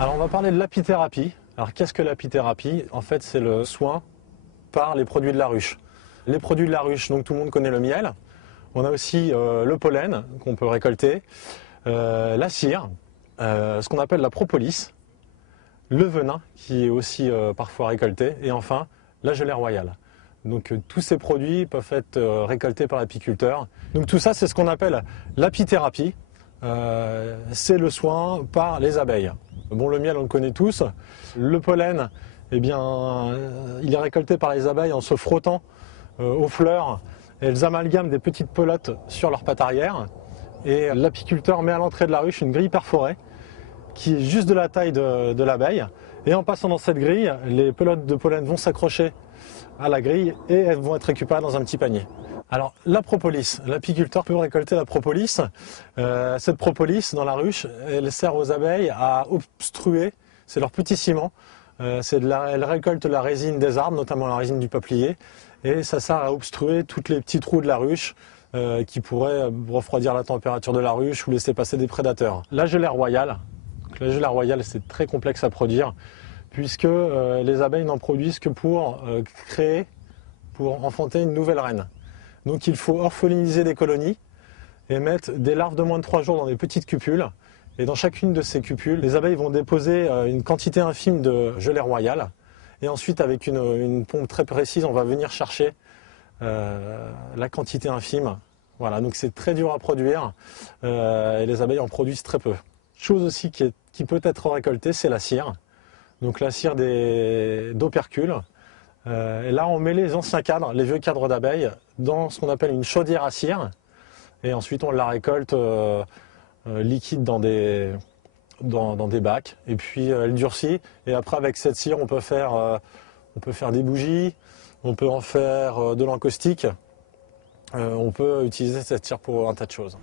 Alors on va parler de l'apithérapie. Alors qu'est-ce que l'apithérapie? En fait c'est le soin par les produits de la ruche. Les produits de la ruche, donc tout le monde connaît le miel. On a aussi le pollen qu'on peut récolter, la cire, ce qu'on appelle la propolis, le venin qui est aussi parfois récolté, et enfin la gelée royale. Donc tous ces produits peuvent être récoltés par l'apiculteur. Donc tout ça c'est ce qu'on appelle l'apithérapie, c'est le soin par les abeilles. Bon, le miel on le connaît tous, le pollen, eh bien, il est récolté par les abeilles en se frottant aux fleurs. Elles amalgament des petites pelotes sur leurs pattes arrière et l'apiculteur met à l'entrée de la ruche une grille perforée qui est juste de la taille de l'abeille, et en passant dans cette grille, les pelotes de pollen vont s'accrocher à la grille et elles vont être récupérées dans un petit panier. Alors la propolis, l'apiculteur peut récolter la propolis. Cette propolis dans la ruche, elle sert aux abeilles à obstruer, c'est leur petit ciment, elle récolte la résine des arbres, notamment la résine du peuplier, et ça sert à obstruer tous les petits trous de la ruche qui pourraient refroidir la température de la ruche ou laisser passer des prédateurs. La gelée royale, c'est très complexe à produire puisque les abeilles n'en produisent que pour enfanter une nouvelle reine. Donc il faut orpheliniser des colonies et mettre des larves de moins de 3 jours dans des petites cupules. Et dans chacune de ces cupules, les abeilles vont déposer une quantité infime de gelée royale. Et ensuite, avec une pompe très précise, on va venir chercher la quantité infime. Voilà, donc c'est très dur à produire et les abeilles en produisent très peu. Chose aussi qui peut être récoltée, c'est la cire. Donc la cire d'opercules. Et là, on met les anciens cadres, les vieux cadres d'abeilles, dans ce qu'on appelle une chaudière à cire. Et ensuite, on la récolte liquide dans des bacs. Et puis, elle durcit. Et après, avec cette cire, on peut faire des bougies, on peut en faire de l'encaustique. On peut utiliser cette cire pour un tas de choses.